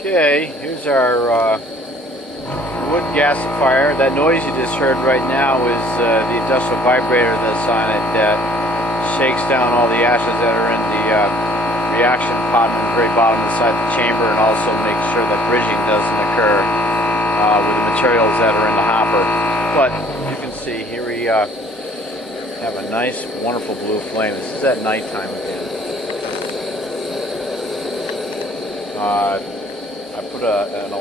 Okay, here's our wood gasifier. That noise you just heard right now is the industrial vibrator that's on it that shakes down all the ashes that are in the reaction pot on the very bottom inside the chamber, and also makes sure that bridging doesn't occur with the materials that are in the hopper. But you can see here we have a nice, wonderful blue flame. This is at nighttime again. I put an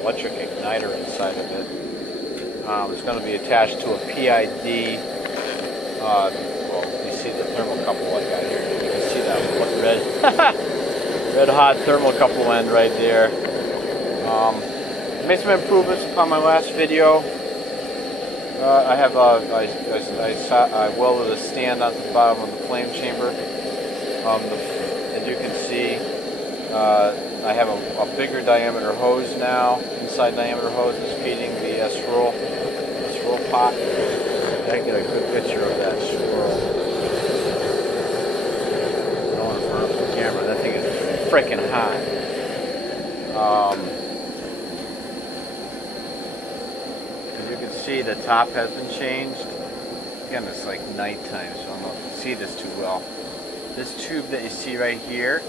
electric igniter inside of it. It's going to be attached to a PID. Well, you see the thermocouple I got here. You can see that red hot thermocouple end right there. Made some improvements upon my last video. I welded a stand onto the bottom of the flame chamber. As you can see, I have a bigger diameter hose now. Inside diameter hose is feeding the swirl pot. I can get a good picture of that swirl. Going in front of the camera. That thing is freaking hot. As you can see, the top has been changed. Again, it's like nighttime, so I don't know if you can see this too well. This tube that you see right here,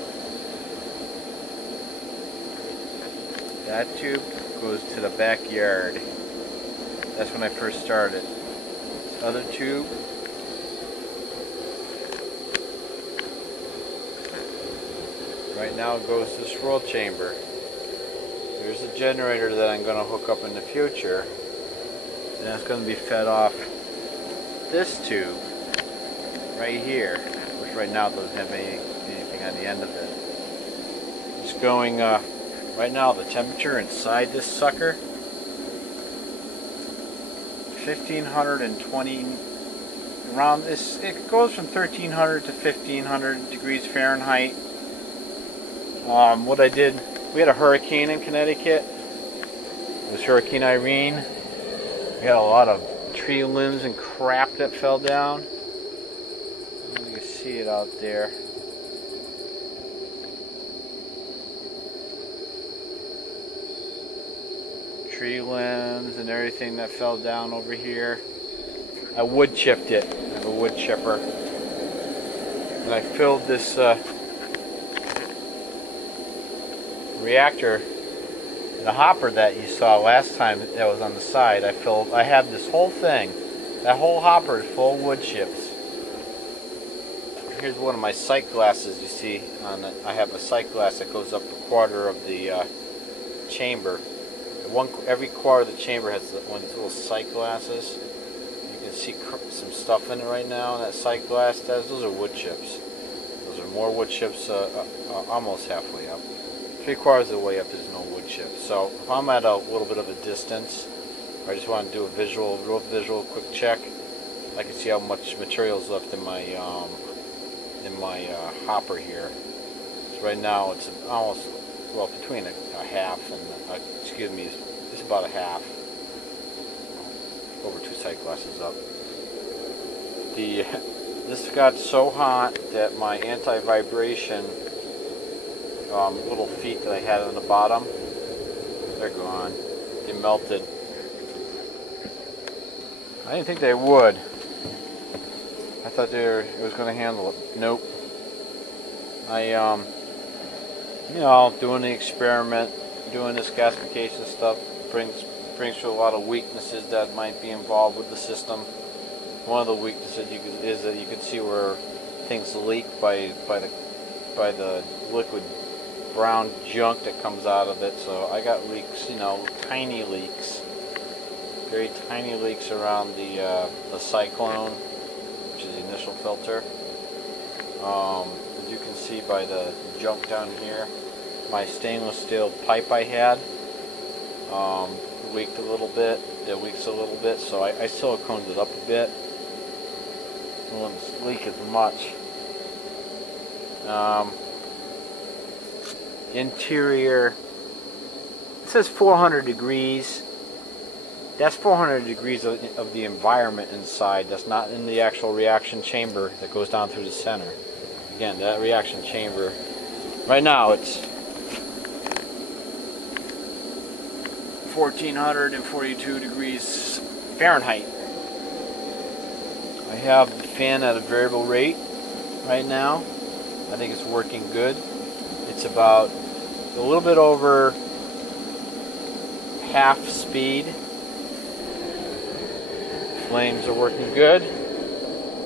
that tube goes to the backyard. That's when I first started. This other tube right now goes to the swirl chamber. There's a generator that I'm going to hook up in the future, and that's going to be fed off this tube right here, which right now doesn't have anything on the end of it. It's going right now, the temperature inside this sucker, 1520, around this, it goes from 1300 to 1500 degrees Fahrenheit. What I did, we had a hurricane in Connecticut. It was Hurricane Irene. We had a lot of tree limbs and crap that fell down. You can see it out there. Tree limbs and everything that fell down over here. I wood chipped it. I have a wood chipper. And I filled this reactor, the hopper that you saw last time that was on the side. I have this whole thing. That whole hopper is full of wood chips. Here's one of my sight glasses. You see on it, I have a sight glass that goes up a quarter of the chamber. Every quarter of the chamber has one of these little sight glasses. You can see some stuff in it right now. And that sight glass, those are wood chips. Those are more wood chips, almost halfway up. 3/4 of the way up, there's no wood chips. So if I'm at a little bit of a distance, or I just want to do a real visual quick check, I can see how much material is left in my hopper here. So right now it's almost, well, between a half and excuse me, it's about a half, over 2 sight glasses up. This got so hot that my anti-vibration little feet that I had on the bottom, they're gone. They melted. I didn't think they would. I thought it was going to handle it. Nope. You know, doing the experiment, doing this gasification stuff brings to a lot of weaknesses that might be involved with the system. One of the weaknesses is that you can see where things leak by the liquid brown junk that comes out of it. So I got leaks, you know, tiny leaks, very tiny leaks around the cyclone, which is the initial filter. As you can see by the junk down here, my stainless steel pipe I had leaked a little bit. It leaks a little bit, so I siliconed it up a bit. It wouldn't leak as much. Interior, it says 400 degrees. That's 400 degrees of the environment inside. That's not in the actual reaction chamber that goes down through the center. Again, that reaction chamber, right now it's 1442 degrees Fahrenheit. I have the fan at a variable rate right now. I think it's working good. It's about a little bit over half speed. Flames are working good.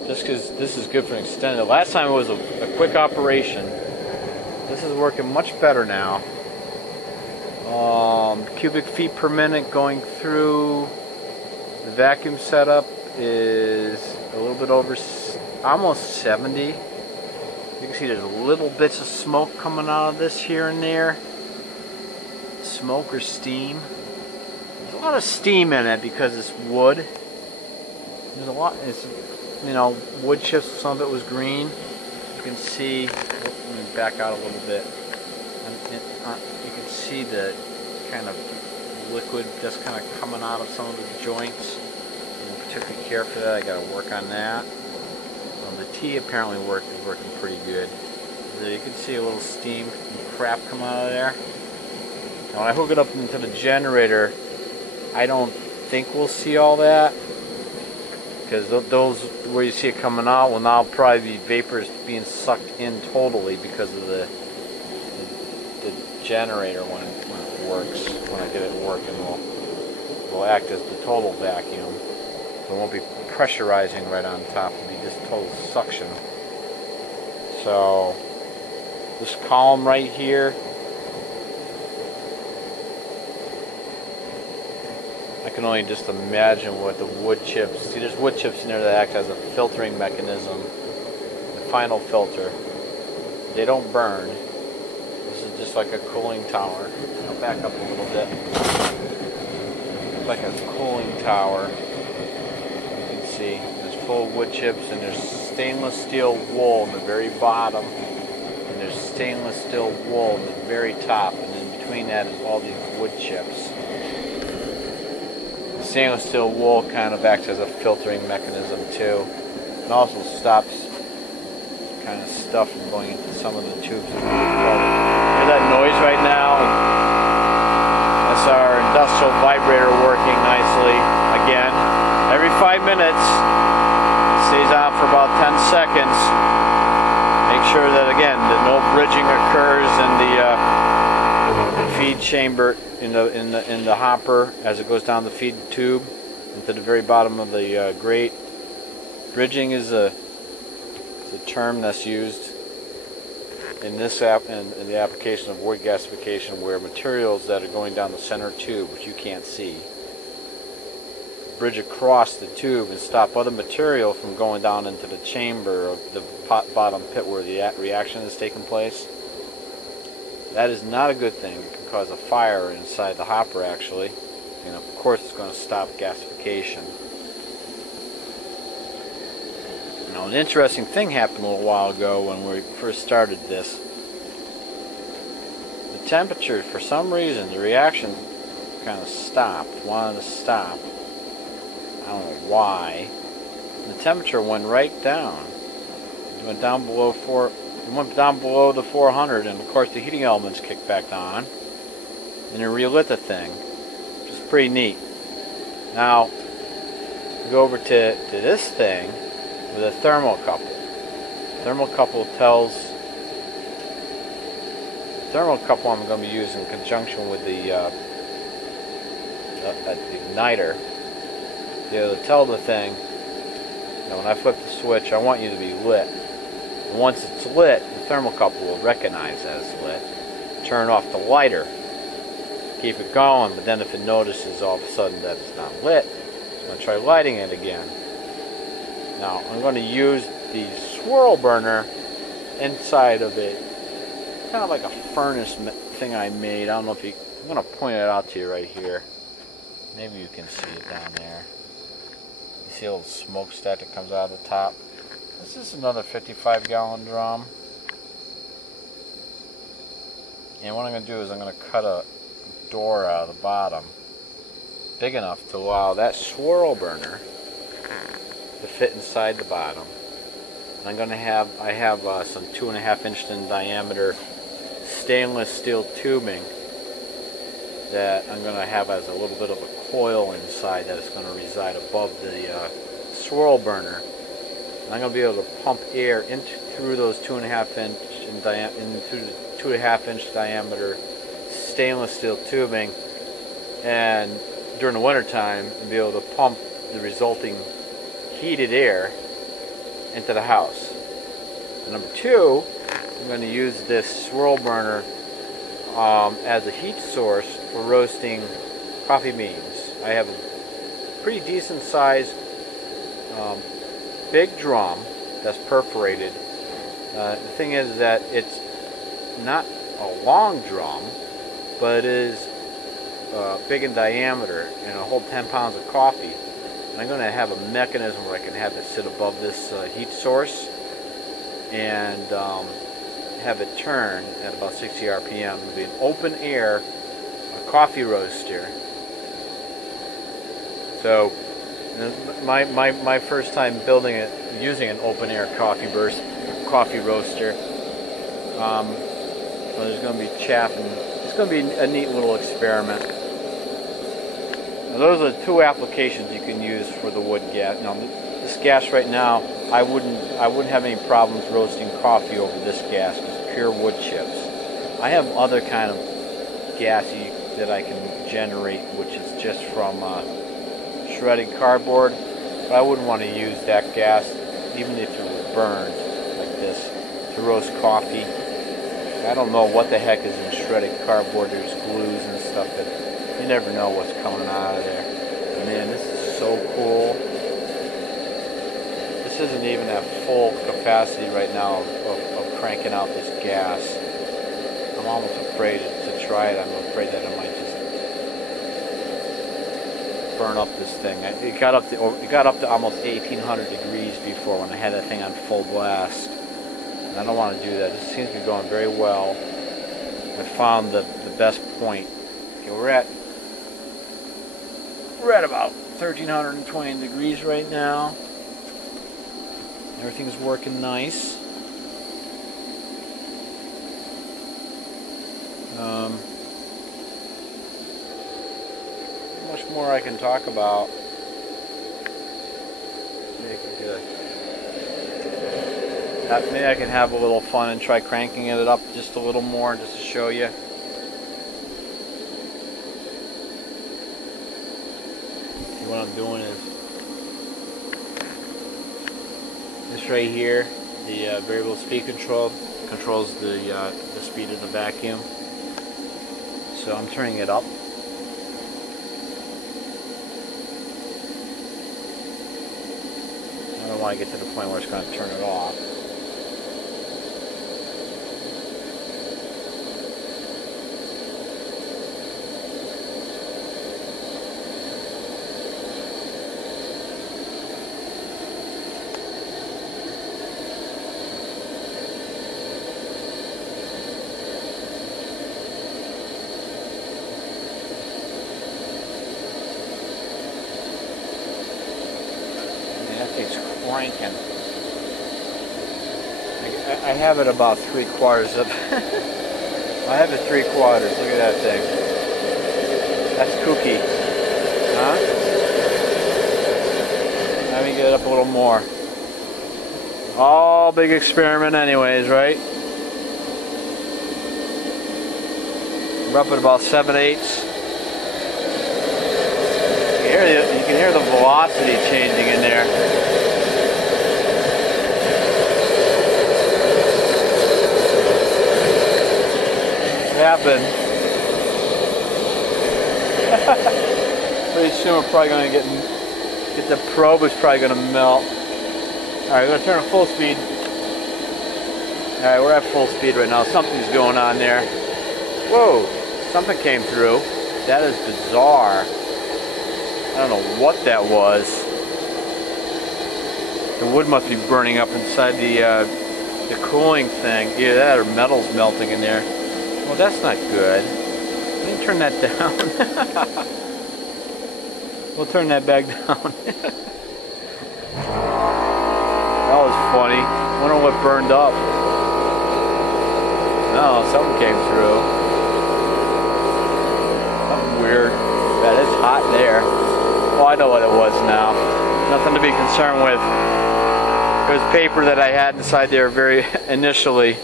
Just because this is good for an extended. Last time it was a quick operation. This is working much better now. Cubic feet per minute going through. The vacuum setup is a little bit over, almost 70. You can see there's little bits of smoke coming out of this here and there. Smoke or steam. There's a lot of steam in it because it's wood. There's a lot, it's, you know, wood chips, some of it was green. You can see, let me back out a little bit. You can see the kind of liquid that's kind of coming out of some of the joints. I'm particularly care for that. I got to work on that. The tea apparently is working pretty good. You can see a little steam and crap come out of there. Now when I hook it up into the generator, I don't think we'll see all that, because those where you see it coming out will now probably be vapors being sucked in totally because of the generator when it works. When I get it working, will act as the total vacuum. So it won't be pressurizing right on top. It'll be just total suction. So this column right here, I can only just imagine what the wood chips. See, there's wood chips in there that act as a filtering mechanism. The final filter. They don't burn. This is just like a cooling tower. I'll back up a little bit. It's like a cooling tower. You can see there's full of wood chips, and there's stainless steel wool in the very bottom, and there's stainless steel wool in the very top, and in between that is all these wood chips. The stainless steel wool kind of acts as a filtering mechanism too. It also stops kind of stuff from going into some of the tubes. Hear that noise right now? That's our industrial vibrator working nicely again. Every 5 minutes, it stays on for about 10 seconds. Make sure that again that no bridging occurs in the feed chamber in the hopper as it goes down the feed tube into the very bottom of the grate. Bridging is a term that's used in this in the application of wood gasification, where materials that are going down the center tube, which you can't see, bridge across the tube and stop other material from going down into the chamber of the bottom pit where the reaction is taking place. That is not a good thing. It can cause a fire inside the hopper actually, and of course it's going to stop gasification. Now, an interesting thing happened a little while ago when we first started this. The temperature, for some reason, the reaction kind of stopped, wanted to stop. I don't know why. The temperature went right down. It went down below the 400, and of course the heating elements kicked back on, and it relit the thing, which is pretty neat. Now, we go over to this thing with a thermocouple. Thermocouple I'm going to be using in conjunction with the igniter. They'll tell the thing, you know, when I flip the switch, I want you to be lit. And once it's lit, the thermocouple will recognize that it's lit. Turn off the lighter. Keep it going, but then if it notices all of a sudden that it's not lit, it's going to try lighting it again. Now, I'm going to use the swirl burner inside of it. Kind of like a furnace thing I made. I don't know if you... I'm going to point it out to you right here. Maybe you can see it down there. You see a little smokestack that comes out of the top. This is another 55-gallon drum. And what I'm going to do is I'm going to cut a door out of the bottom big enough to allow that swirl burner to fit inside the bottom. And I'm going to have, I have some 2.5 inch in diameter stainless steel tubing that I'm going to have as a little bit of a coil inside that is going to reside above the swirl burner. And I'm going to be able to pump air through those 2.5 inch into the 2.5 inch diameter stainless steel tubing, and during the winter time be able to pump the resulting heated air into the house. And number two, I'm going to use this swirl burner as a heat source for roasting coffee beans. I have a pretty decent size big drum that's perforated. The thing is that it's not a long drum, but it is big in diameter and it'll hold 10 pounds of coffee. And I'm going to have a mechanism where I can have it sit above this heat source and have it turn at about 60 RPM. It'll be an open air coffee roaster. So my first time building it using an open air coffee roaster. So there's going to be chaff, and it's going to be a neat little experiment. Now, those are the two applications you can use for the wood gas. Now, this gas right now, I wouldn't have any problems roasting coffee over this gas. It's pure wood chips. I have other kind of gassy that I can generate, which is just from shredded cardboard. But I wouldn't want to use that gas, even if it was burned like this, to roast coffee. I don't know what the heck is in shredded cardboard. There's glues and stuff that you never know what's coming out of there. Man, this is so cool. This isn't even at full capacity right now of cranking out this gas. I'm almost afraid to try it. I'm afraid that it might just burn up this thing. It got up to almost 1800 degrees before when I had that thing on full blast. I don't want to do that. This seems to be going very well. I found the best point. Okay, we're at about 1320 degrees right now. Everything's working nice. Not much more I can talk about. Maybe I can have a little fun and try cranking it up just a little more, just to show you. See, what I'm doing is this right here, the variable speed control controls the speed of the vacuum. So I'm turning it up. I don't want to get to the point where it's going to turn it off. It's cranking. I have it about 3/4 of. I have it 3/4. Look at that thing. That's kooky. Huh? Let me get it up a little more. All big experiment anyways, right? We're up at about 7/8. You can hear the velocity changing in there. What happened? Pretty soon we're probably going to get the probe is probably going to melt. Alright, we're going to turn it full speed. Alright, we're at full speed right now. Something's going on there. Whoa, something came through. That is bizarre. I don't know what that was. The wood must be burning up inside the cooling thing. Either that or metal's melting in there. Well, that's not good. Let me turn that down. We'll turn that back down. That was funny. I wonder what burned up. No, something came through. I know what it was now. Nothing to be concerned with. It was paper that I had inside there very initially.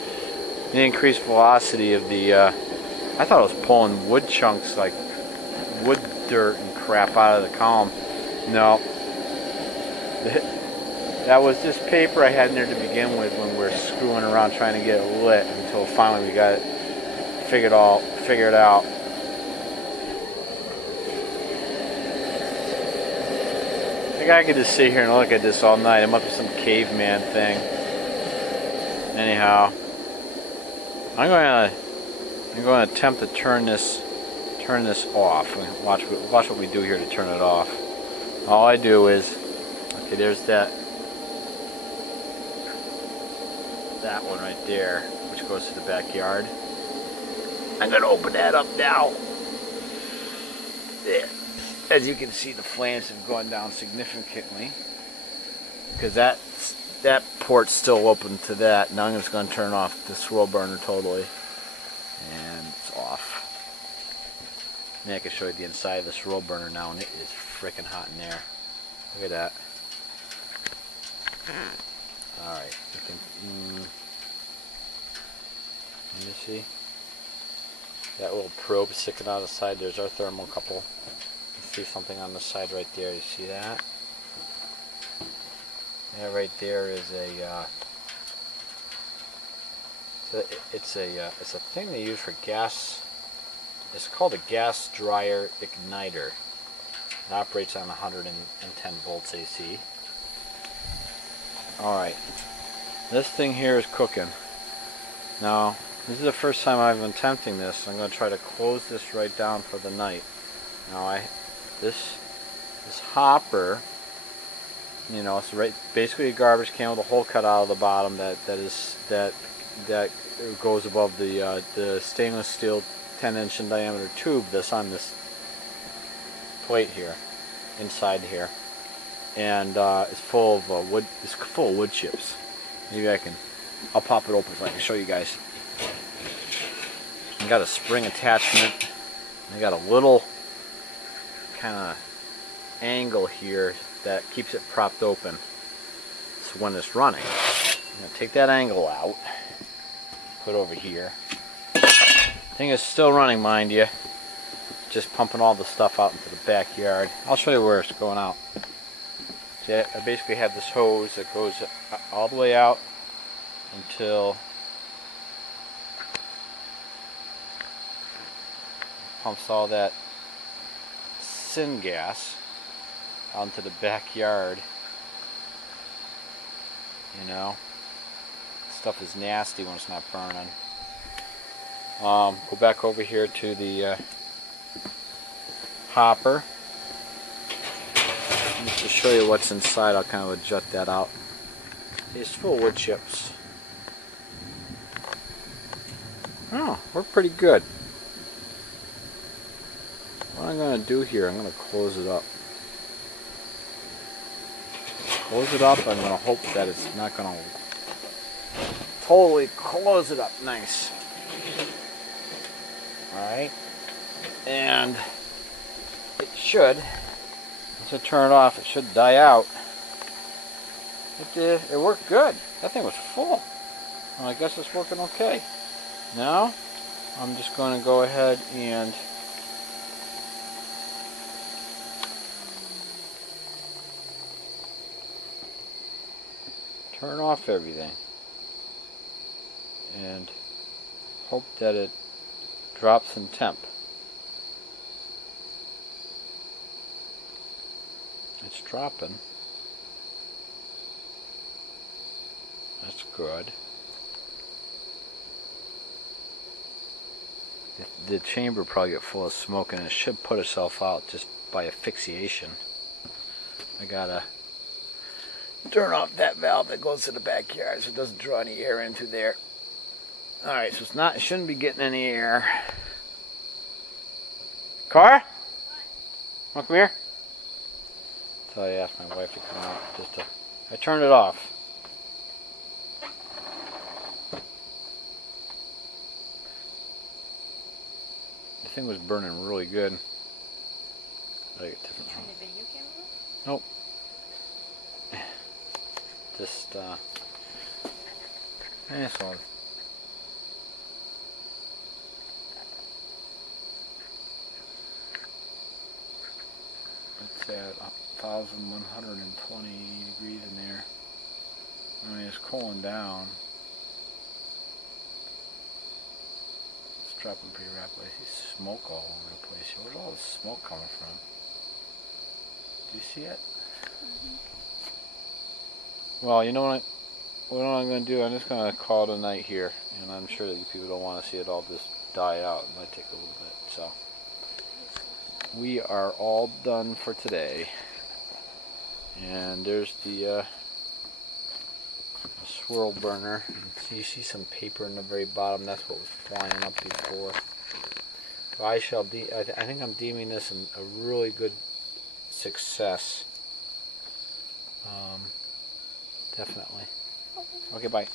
The increased velocity of the, I thought it was pulling wood chunks, like wood dirt and crap out of the column. No. That was just paper I had in there to begin with when we were screwing around trying to get it lit until finally we got it figured out. Like I could just sit here and look at this all night. It must be some caveman thing. Anyhow, I'm going to attempt to turn this off. Watch what we do here to turn it off. All I do is, okay, there's that one right there, which goes to the backyard. I'm going to open that up now. There. As you can see, the flames have gone down significantly because that port's still open to that. Now I'm just going to turn off the swirl burner totally, and it's off. Then I can show you the inside of the swirl burner now, and it is freaking hot in there. Look at that. All right, you can you see that little probe sticking out of the side? There's our thermocouple. See something on the side right there. You see that? That right there is it's a thing they use for gas. It's called a gas dryer igniter. It operates on 110 volts AC. All right, this thing here is cooking. Now, this is the first time I've been attempting this. I'm going to try to close this right down for the night. Now this hopper, you know, it's basically a garbage can with a hole cut out of the bottom that goes above the stainless steel 10-inch in diameter tube that's on this plate here, inside here, and it's full of wood. It's full of wood chips. Maybe I'll pop it open so I can show you guys. I got a spring attachment. I got a little kind of angle here that keeps it propped open. So when it's running, I'm going to take that angle out, put it over here. Thing is still running, mind you. Just pumping all the stuff out into the backyard. I'll show you where it's going out. See, I basically have this hose that goes all the way out until pumps all that syngas out into the backyard. You know, stuff is nasty when it's not burning. Go back over here to the hopper. Just to show you what's inside, I'll kind of adjust that out. It's full of wood chips. Oh, worked pretty good. What I'm going to do here, I'm going to close it up. Close it up. I'm going to hope that it's not going to totally close it up nice. Alright. And it should, once I turn it off, it should die out. It worked good. That thing was full. Well, I guess it's working okay. Now, I'm just going to go ahead and turn off everything and hope that it drops in temp. It's dropping. That's good. The chamber probably get full of smoke and it should put itself out just by asphyxiation. I gotta turn off that valve that goes to the backyard so it doesn't draw any air into there. Alright, so it shouldn't be getting any air. Car? Want to come here? So I asked my wife to come out I turned it off. The thing was burning really good. I get different from. The video camera? Nope. Just this one. It's at 1,120 degrees in there. I mean, it's cooling down. It's dropping pretty rapidly. I see smoke all over the place here. Where's all the smoke coming from? Do you see it? Well, you know what I'm going to do? I'm just going to call it a night here. And I'm sure that you people don't want to see it all just die out. It might take a little bit. So, we are all done for today. And there's the swirl burner. So you see some paper in the very bottom. That's what was flying up before. So I think I'm deeming this a really good success. Definitely. Okay, bye.